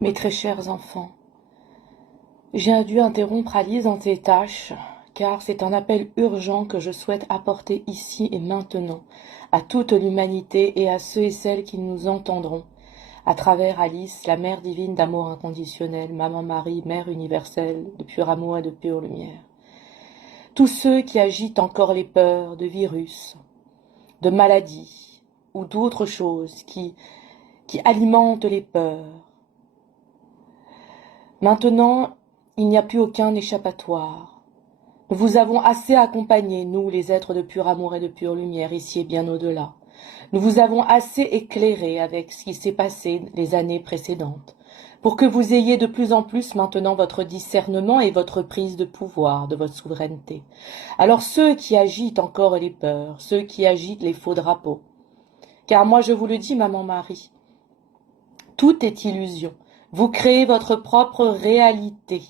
Mes très chers enfants, j'ai dû interrompre Alice dans ses tâches, car c'est un appel urgent que je souhaite apporter ici et maintenant à toute l'humanité et à ceux et celles qui nous entendront, à travers Alice, la mère divine d'amour inconditionnel, Maman Marie, mère universelle, de pur amour et de pure lumière. Tous ceux qui agitent encore les peurs de virus, de maladies ou d'autres choses qui alimentent les peurs. Maintenant, il n'y a plus aucun échappatoire. Nous vous avons assez accompagnés, nous, les êtres de pur amour et de pure lumière, ici et bien au-delà. Nous vous avons assez éclairés avec ce qui s'est passé les années précédentes, pour que vous ayez de plus en plus maintenant votre discernement et votre prise de pouvoir, de votre souveraineté. Alors ceux qui agitent encore les peurs, ceux qui agitent les faux drapeaux, car moi je vous le dis, Maman Marie, tout est illusion. Vous créez votre propre réalité.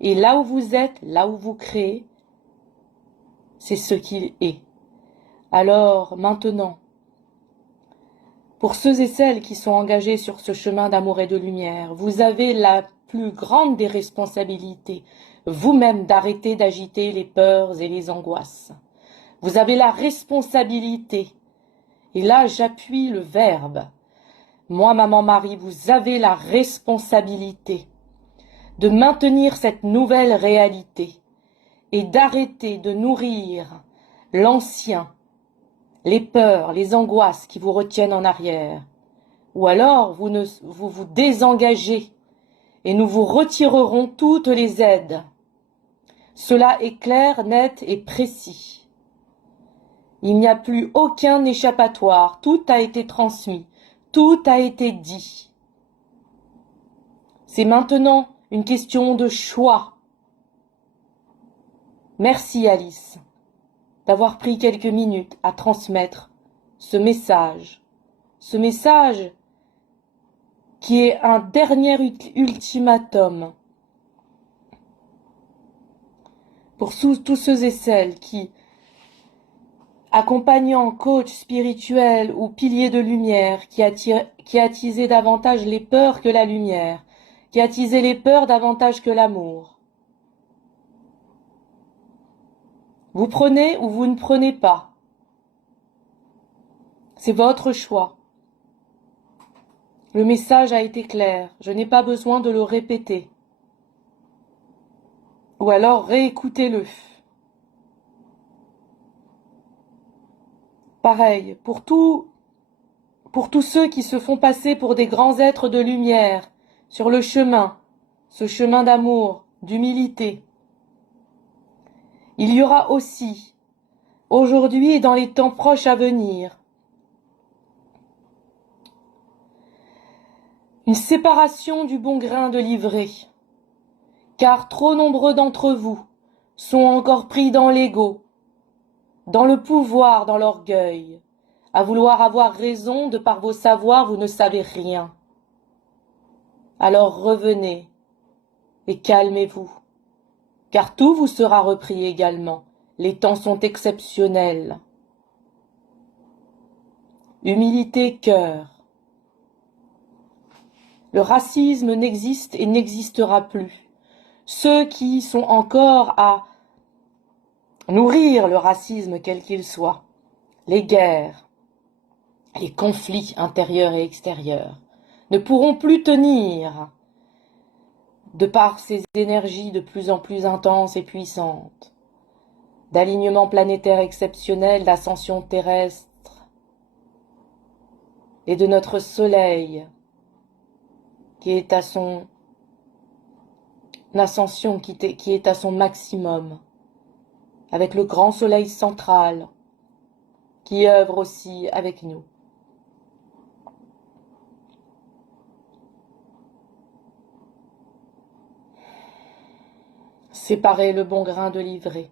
Et là où vous êtes, là où vous créez, c'est ce qu'il est. Alors, maintenant, pour ceux et celles qui sont engagés sur ce chemin d'amour et de lumière, vous avez la plus grande des responsabilités, vous-même, d'arrêter d'agiter les peurs et les angoisses. Vous avez la responsabilité, et là j'appuie le verbe. Moi, Maman Marie, vous avez la responsabilité de maintenir cette nouvelle réalité et d'arrêter de nourrir l'ancien, les peurs, les angoisses qui vous retiennent en arrière. Ou alors vous vous désengagez et nous vous retirerons toutes les aides. Cela est clair, net et précis. Il n'y a plus aucun échappatoire, tout a été transmis, tout a été dit. C'est maintenant une question de choix. Merci Alice d'avoir pris quelques minutes à transmettre ce message qui est un dernier ultimatum pour tous ceux et celles qui, accompagnant coach spirituel ou pilier de lumière, qui attisé davantage les peurs que la lumière, qui attisé les peurs davantage que l'amour. Vous prenez ou vous ne prenez pas. C'est votre choix. Le message a été clair, je n'ai pas besoin de le répéter. Ou alors réécoutez-le. Pareil, pour tous ceux qui se font passer pour des grands êtres de lumière sur le chemin, ce chemin d'amour, d'humilité. Il y aura aussi, aujourd'hui et dans les temps proches à venir, une séparation du bon grain de l'ivraie, car trop nombreux d'entre vous sont encore pris dans l'ego, dans le pouvoir, dans l'orgueil, à vouloir avoir raison de par vos savoirs, vous ne savez rien. Alors revenez et calmez-vous, car tout vous sera repris également. Les temps sont exceptionnels. Humilité, cœur. Le racisme n'existe et n'existera plus. Ceux qui sont encore à nourrir le racisme quel qu'il soit, les guerres, les conflits intérieurs et extérieurs, ne pourront plus tenir de par ces énergies de plus en plus intenses et puissantes, d'alignement planétaire exceptionnel, d'ascension terrestre et de notre soleil qui est à son ascension, qui est à son maximum, avec le grand soleil central qui œuvre aussi avec nous. Séparez le bon grain de l'ivraie.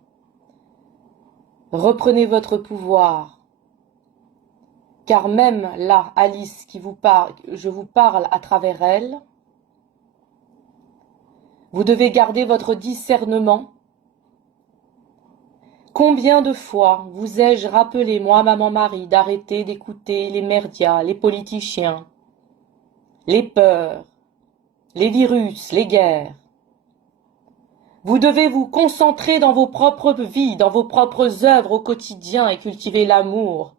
Reprenez votre pouvoir. Car même là, Alice, je vous parle à travers elle, vous devez garder votre discernement. Combien de fois vous ai-je rappelé, moi, Maman Marie, d'arrêter d'écouter les merdias, les politiciens, les peurs, les virus, les guerres. Vous devez vous concentrer dans vos propres vies, dans vos propres œuvres au quotidien et cultiver l'amour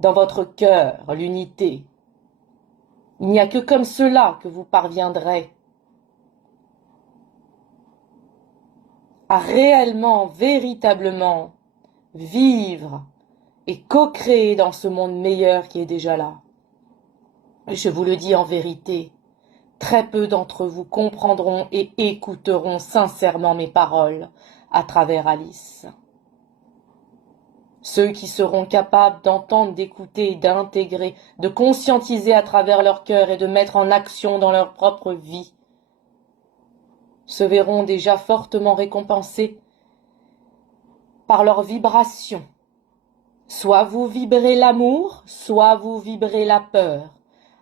dans votre cœur, l'unité. Il n'y a que comme cela que vous parviendrez à réellement, véritablement vivre et co-créer dans ce monde meilleur qui est déjà là. Et je vous le dis en vérité, très peu d'entre vous comprendront et écouteront sincèrement mes paroles à travers Alice. Ceux qui seront capables d'entendre, d'écouter, d'intégrer, de conscientiser à travers leur cœur et de mettre en action dans leur propre vie se verront déjà fortement récompensés par leur vibration. Soit vous vibrez l'amour, soit vous vibrez la peur.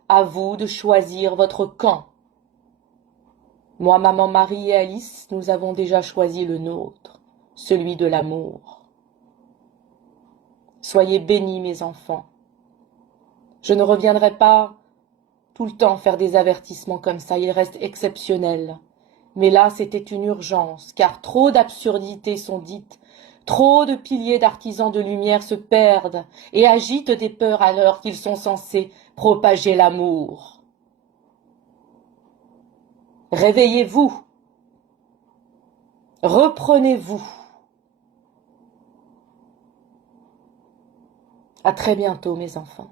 À vous de choisir votre camp. Moi, maman Marie et Alice, nous avons déjà choisi le nôtre, celui de l'amour. Soyez bénis, mes enfants. Je ne reviendrai pas tout le temps faire des avertissements comme ça, ils restent exceptionnels. Mais là, c'était une urgence, car trop d'absurdités sont dites, trop de piliers d'artisans de lumière se perdent et agitent des peurs alors qu'ils sont censés propager l'amour. Réveillez-vous, reprenez-vous. À très bientôt, mes enfants.